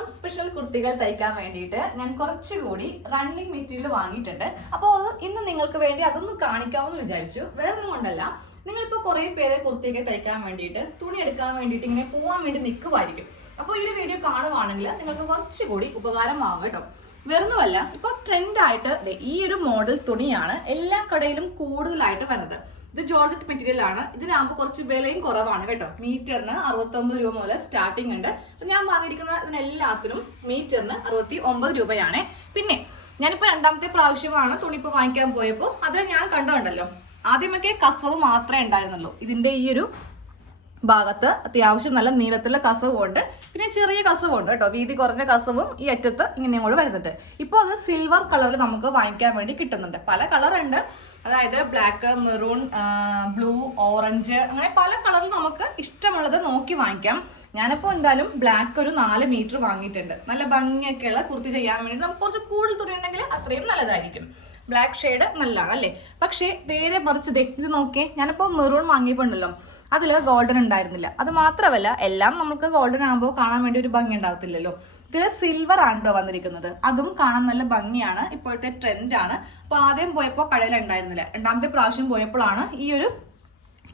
Onam special കുർത്തികൾ തയ്ക്കാൻ വേണ്ടിയിട്ട് ഞാൻ കുറച്ചുകൂടി റണ്ണിങ് മെറ്റീരിയൽ വാങ്ങിയിട്ടുണ്ട്. അപ്പോൾ അത് ഇന്ന് നിങ്ങൾക്ക് വേണ്ടി അതൊന്ന് കാണിക്കാമെന്ന് വിചാരിച്ചു. വേറെ ഒന്നും കൊണ്ടല്ല, നിങ്ങളിപ്പോൾ കുറേ പേരെ കുർത്തിയൊക്കെ തയ്ക്കാൻ വേണ്ടിയിട്ട് തുണി എടുക്കാൻ വേണ്ടിയിട്ട് ഇങ്ങനെ പോകാൻ വേണ്ടി നിൽക്കുമായിരിക്കും. അപ്പോൾ ഈ ഒരു വീഡിയോ കാണുവാണെങ്കിൽ നിങ്ങൾക്ക് കുറച്ചുകൂടി ഉപകാരമാകും കേട്ടോ. വേറൊന്നുമല്ല, ഇപ്പോൾ ട്രെൻഡായിട്ട് ഈ ഒരു മോഡൽ തുണിയാണ് എല്ലാ കടയിലും കൂടുതലായിട്ട് വരുന്നത്. ഇത് ജോർജറ്റ് മെറ്റീരിയൽ ആണ്. ഇതിനാകുമ്പോൾ കുറച്ച് വിലയും കുറവാണ് കേട്ടോ. മീറ്ററിന് 69 രൂപ മുതൽ സ്റ്റാർട്ടിംഗ് ഉണ്ട്. അപ്പം ഞാൻ വാങ്ങിയിരിക്കുന്ന ഇതിനെല്ലാത്തിനും മീറ്ററിന് 69 രൂപയാണ്. പിന്നെ ഞാനിപ്പോൾ രണ്ടാമത്തെ പ്രാവശ്യമാണ് തുണി ഇപ്പോൾ വാങ്ങിക്കാൻ പോയപ്പോൾ അത് ഞാൻ കണ്ടുണ്ടല്ലോ, ആദ്യമൊക്കെ കസവ് മാത്രമേ ഉണ്ടായിരുന്നുള്ളൂ. ഇതിൻ്റെ ഈ ഒരു ഭാഗത്ത് അത്യാവശ്യം നല്ല നീളത്തിലുള്ള കസവുണ്ട്, പിന്നെ ചെറിയ കസവുണ്ട് കേട്ടോ. വീതി കുറഞ്ഞ കസവും ഈ അറ്റത്ത് ഇങ്ങനെ കൂടെ വരുന്നുണ്ട്. ഇപ്പോൾ അത് സിൽവർ കളറിൽ നമുക്ക് വാങ്ങിക്കാൻ വേണ്ടി കിട്ടുന്നുണ്ട്. പല കളറുണ്ട്, അതായത് ബ്ലാക്ക്, മെറൂൺ, ബ്ലൂ, ഓറഞ്ച്, അങ്ങനെ പല കളറിൽ നമുക്ക് ഇഷ്ടമുള്ളത് നോക്കി വാങ്ങിക്കാം. ഞാനിപ്പോൾ എന്തായാലും ബ്ലാക്ക് ഒരു 4 മീറ്റർ വാങ്ങിയിട്ടുണ്ട്. നല്ല ഭംഗിയൊക്കെയുള്ള കുർത്തി ചെയ്യാൻ വേണ്ടി നമുക്ക് കുറച്ച് കൂടുതൽ തുണി ഉണ്ടെങ്കിൽ അത്രയും നല്ലതായിരിക്കും. ബ്ലാക്ക് ഷെയ്ഡ് നല്ലതാണ് അല്ലേ. പക്ഷേ നേരെ മറിച്ച് ഇത് നോക്കിയേ, ഞാനിപ്പോൾ മെറൂൺ വാങ്ങിയപ്പോണ്ടല്ലോ അതിൽ ഗോൾഡൻ ഉണ്ടായിരുന്നില്ല. അത് മാത്രമല്ല, എല്ലാം നമുക്ക് ഗോൾഡൻ ആകുമ്പോൾ കാണാൻ വേണ്ടി ഒരു ഭംഗി ഉണ്ടാകത്തില്ലല്ലോ. ഇതിൽ സിൽവർ ആണ് കേട്ടോ വന്നിരിക്കുന്നത്. അതും കാണാൻ നല്ല ഭംഗിയാണ്, ഇപ്പോഴത്തെ ട്രെൻഡാണ്. അപ്പോൾ ആദ്യം പോയപ്പോൾ കടയിൽ ഉണ്ടായിരുന്നില്ല. രണ്ടാമത്തെ പ്രാവശ്യം പോയപ്പോഴാണ് ഈ ഒരു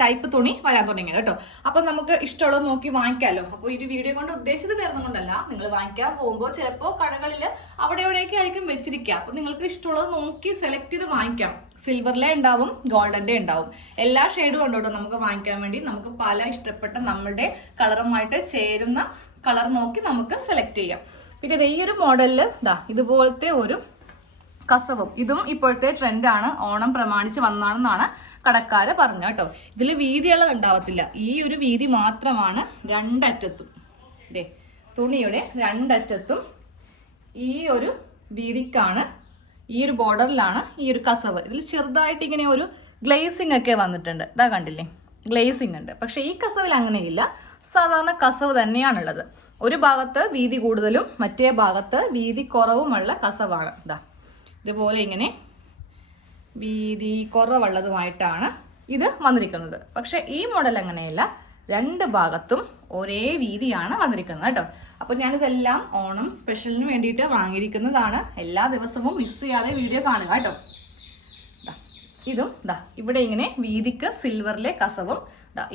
ടൈപ്പ് തുണി വരാൻ തുടങ്ങിയത് കേട്ടോ. അപ്പം നമുക്ക് ഇഷ്ടമുള്ളത് നോക്കി വാങ്ങിക്കാമല്ലോ. അപ്പോൾ ഈ വീഡിയോ കൊണ്ട് ഉദ്ദേശിച്ചത് വേറെ കൊണ്ടല്ല, നിങ്ങൾ വാങ്ങിക്കാൻ പോകുമ്പോൾ ചിലപ്പോൾ കടകളിൽ അവിടെ എവിടെയൊക്കെ ആയിരിക്കും വെച്ചിരിക്കുക. അപ്പോൾ നിങ്ങൾക്ക് ഇഷ്ടമുള്ളത് നോക്കി സെലക്ട് ചെയ്ത് വാങ്ങിക്കാം. സിൽവറിലെ ഉണ്ടാവും, ഗോൾഡൻ്റെ ഉണ്ടാവും. എല്ലാ ഷെയ്ഡും ഉണ്ടോ നമുക്ക് വാങ്ങിക്കാൻ വേണ്ടി. നമുക്ക് പല ഇഷ്ടപ്പെട്ട നമ്മളുടെ കളറുമായിട്ട് ചേരുന്ന കളർ നോക്കി നമുക്ക് സെലക്ട് ചെയ്യാം. പിന്നെ ഈ ഒരു മോഡലിൽ ഇതുപോലത്തെ ഒരു കസവും, ഇതും ഇപ്പോഴത്തെ ട്രെൻഡാണ്. ഓണം പ്രമാണിച്ച് വന്നാണെന്നാണ് കടക്കാര് പറഞ്ഞു കേട്ടോ. ഇതിൽ വീതിയുള്ളത് ഉണ്ടാവത്തില്ല, ഈ ഒരു വീതി മാത്രമാണ് രണ്ടറ്റത്തും. തുണിയുടെ രണ്ടറ്റത്തും ഈ ഒരു വീതിക്കാണ്, ഈ ഒരു ബോർഡറിലാണ് ഈ ഒരു കസവ്. ഇതിൽ ചെറുതായിട്ട് ഇങ്ങനെ ഒരു ഗ്ലേസിംഗ് ഒക്കെ വന്നിട്ടുണ്ട്. ഇതാ കണ്ടില്ലേ, ഗ്ലേസിംഗ് ഉണ്ട്. പക്ഷെ ഈ കസവിൽ അങ്ങനെയില്ല, സാധാരണ കസവ് തന്നെയാണുള്ളത്. ഒരു ഭാഗത്ത് വീതി കൂടുതലും മറ്റേ ഭാഗത്ത് വീതി കുറവുമുള്ള കസവാണ്. ഇതുപോലെ ഇങ്ങനെ വീതി കുറവുള്ളതുമായിട്ടാണ് ഇത് വന്നിരിക്കുന്നത്. പക്ഷെ ഈ മോഡൽ അങ്ങനെയല്ല, രണ്ട് ഭാഗത്തും ഒരേ വീതിയാണ് വന്നിരിക്കുന്നത് കേട്ടോ. അപ്പോൾ ഞാനിതെല്ലാം ഓണം സ്പെഷ്യലിന് വേണ്ടിയിട്ട് വാങ്ങിയിരിക്കുന്നതാണ്. എല്ലാ ദിവസവും മിസ് ചെയ്യാതെ വീഡിയോ കാണുക കേട്ടോ. ഇതും ഇവിടെ ഇങ്ങനെ വീതിക്ക് സിൽവറിലെ കസവും,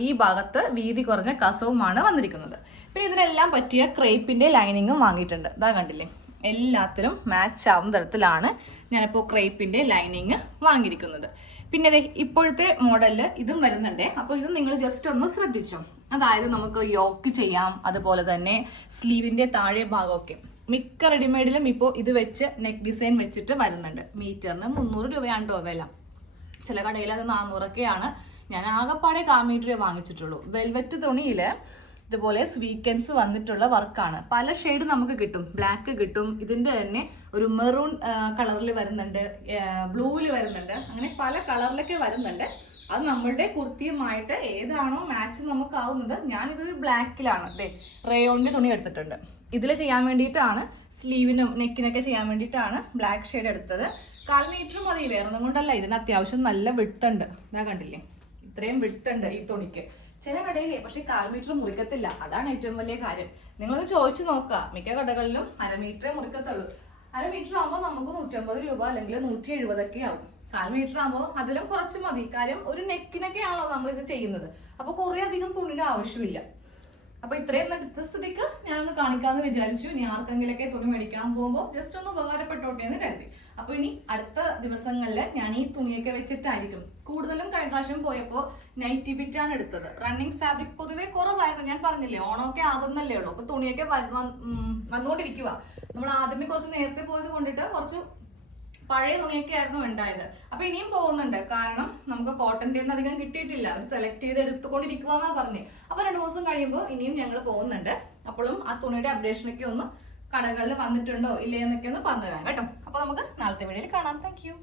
ഈ ഭാഗത്ത് വീതി കുറഞ്ഞ കസവുമാണ് വന്നിരിക്കുന്നത്. പിന്നെ ഇതിനെല്ലാം പറ്റിയ ക്രേപ്പിൻ്റെ ലൈനിങ്ങും വാങ്ങിയിട്ടുണ്ട്. കണ്ടില്ലേ, എല്ലാത്തിലും മാച്ച് ആവുന്ന തരത്തിലാണ് ഞാനിപ്പോൾ ക്രേപ്പിൻ്റെ ലൈനിങ് വാങ്ങിയിരിക്കുന്നത്. പിന്നെ ഇപ്പോഴത്തെ മോഡലിൽ ഇതും വരുന്നുണ്ട്. അപ്പോൾ ഇത് നിങ്ങൾ ജസ്റ്റ് ഒന്ന് ശ്രദ്ധിച്ചോ. അതായത് നമുക്ക് യോക്ക് ചെയ്യാം, അതുപോലെ തന്നെ സ്ലീവിൻ്റെ താഴെ ഭാഗമൊക്കെ. മിക്ക റെഡിമെയ്ഡിലും ഇപ്പോൾ ഇത് വെച്ച് നെക്ക് ഡിസൈൻ വെച്ചിട്ട് വരുന്നുണ്ട്. മീറ്ററിന് 300 രൂപയാണ് കേട്ടോ വില. ചില കടയിൽ അത് 400ഒക്കെയാണ്. ഞാൻ ആകെപ്പാടെ 1/4 മീറ്ററേ വാങ്ങിച്ചിട്ടുള്ളൂ. വെൽവെറ്റ് തുണിയിൽ ഇതുപോലെ സ്വീക്കൻസ് വന്നിട്ടുള്ള വർക്കാണ്. പല ഷെയ്ഡ് നമുക്ക് കിട്ടും. ബ്ലാക്ക് കിട്ടും, ഇതിൻ്റെ തന്നെ ഒരു മെറൂൺ കളറിൽ വരുന്നുണ്ട്, ബ്ലൂവിൽ വരുന്നുണ്ട്, അങ്ങനെ പല കളറിലൊക്കെ വരുന്നുണ്ട്. അത് നമ്മളുടെ കുർത്തിയുമായിട്ട് ഏതാണോ മാച്ച് നമുക്ക് ആവുന്നത്. ഞാനിതൊരു ബ്ലാക്കിലാണ്, റേയോണിൻ്റെ തുണി എടുത്തിട്ടുണ്ട്. ഇതിൽ ചെയ്യാൻ വേണ്ടിയിട്ടാണ്, സ്ലീവിനും നെക്കിനൊക്കെ ചെയ്യാൻ വേണ്ടിയിട്ടാണ് ബ്ലാക്ക് ഷെയ്ഡ് എടുത്തത്. 1/4 മീറ്റർ മതി, വേറൊന്നും കൊണ്ടല്ല. ഇതിന് അത്യാവശ്യം നല്ല വിട്ടുണ്ട്. ഞാൻ കണ്ടില്ലേ, ഇത്രയും വിട്ടുണ്ട് ഈ തുണിക്ക്. ചില കടയിലേ പക്ഷെ 1/4 മീറ്റർ മുറിക്കത്തില്ല. അതാണ് ഏറ്റവും വലിയ കാര്യം. നിങ്ങളൊന്ന് ചോദിച്ചു നോക്കുക. മിക്ക കടകളിലും 1/2 മീറ്ററേ മുറിക്കത്തുള്ളൂ. 1/2 മീറ്റർ ആകുമ്പോൾ നമുക്ക് 150 രൂപ അല്ലെങ്കിൽ 170 ഒക്കെ ആവും. 1/4 മീറ്റർ ആകുമ്പോൾ അതിലും കുറച്ച് മതി. കാര്യം ഒരു നെക്കിനൊക്കെ ആണല്ലോ നമ്മളിത് ചെയ്യുന്നത്. അപ്പോൾ കുറേ അധികം തുണിയുടെ ആവശ്യമില്ല. അപ്പോൾ ഇത്രയും എടുത്ത സ്ഥിതിക്ക് ഞാനൊന്ന് കാണിക്കാമെന്ന് വിചാരിച്ചു. ഇനി ആർക്കെങ്കിലൊക്കെ തുണി മേടിക്കാൻ പോകുമ്പോൾ ജസ്റ്റ് ഒന്ന് ഉപകാരപ്പെട്ടോട്ടെ എന്ന് കരുതി. അപ്പോൾ ഇനി അടുത്ത ദിവസങ്ങളിൽ ഞാൻ ഈ തുണിയൊക്കെ വെച്ചിട്ടായിരിക്കും. കൂടുതലും കഴിഞ്ഞ പ്രാവശ്യം പോയപ്പോൾ നൈറ്റി ബിറ്റാണ് എടുത്തത്. റണ്ണിങ് ഫാബ്രിക് പൊതുവേ കുറവായിരുന്നു. ഞാൻ പറഞ്ഞില്ലേ, ഓണമൊക്കെ ആകുന്നല്ലേ ഉള്ളൂ. അപ്പോൾ തുണിയൊക്കെ വന്നുകൊണ്ടിരിക്കുക. നമ്മൾ ആദ്യമേ കുറച്ച് നേരത്തെ പോയത് കൊണ്ടിട്ട് കുറച്ച് പഴയ തുണിയൊക്കെ ആയിരുന്നു ഉണ്ടായത്. അപ്പൊ ഇനിയും പോകുന്നുണ്ട്. കാരണം നമുക്ക് കോട്ടന്റെ ഒന്നും അധികം കിട്ടിയിട്ടില്ല. അവർ സെലക്ട് ചെയ്ത് എടുത്തുകൊണ്ടിരിക്കുക എന്നാ പറഞ്ഞേ. അപ്പൊ 2 ദിവസം കഴിയുമ്പോൾ ഇനിയും ഞങ്ങൾ പോകുന്നുണ്ട്. അപ്പോഴും ആ തുണിയുടെ അപ്ഡേഷനൊക്കെ ഒന്ന് കടകളിൽ വന്നിട്ടുണ്ടോ ഇല്ലേ എന്നൊക്കെ ഒന്ന് പറഞ്ഞുതരാം കേട്ടോ. അപ്പൊ നമുക്ക് നാളത്തെ വീഡിയോയിൽ കാണാം. Thank you.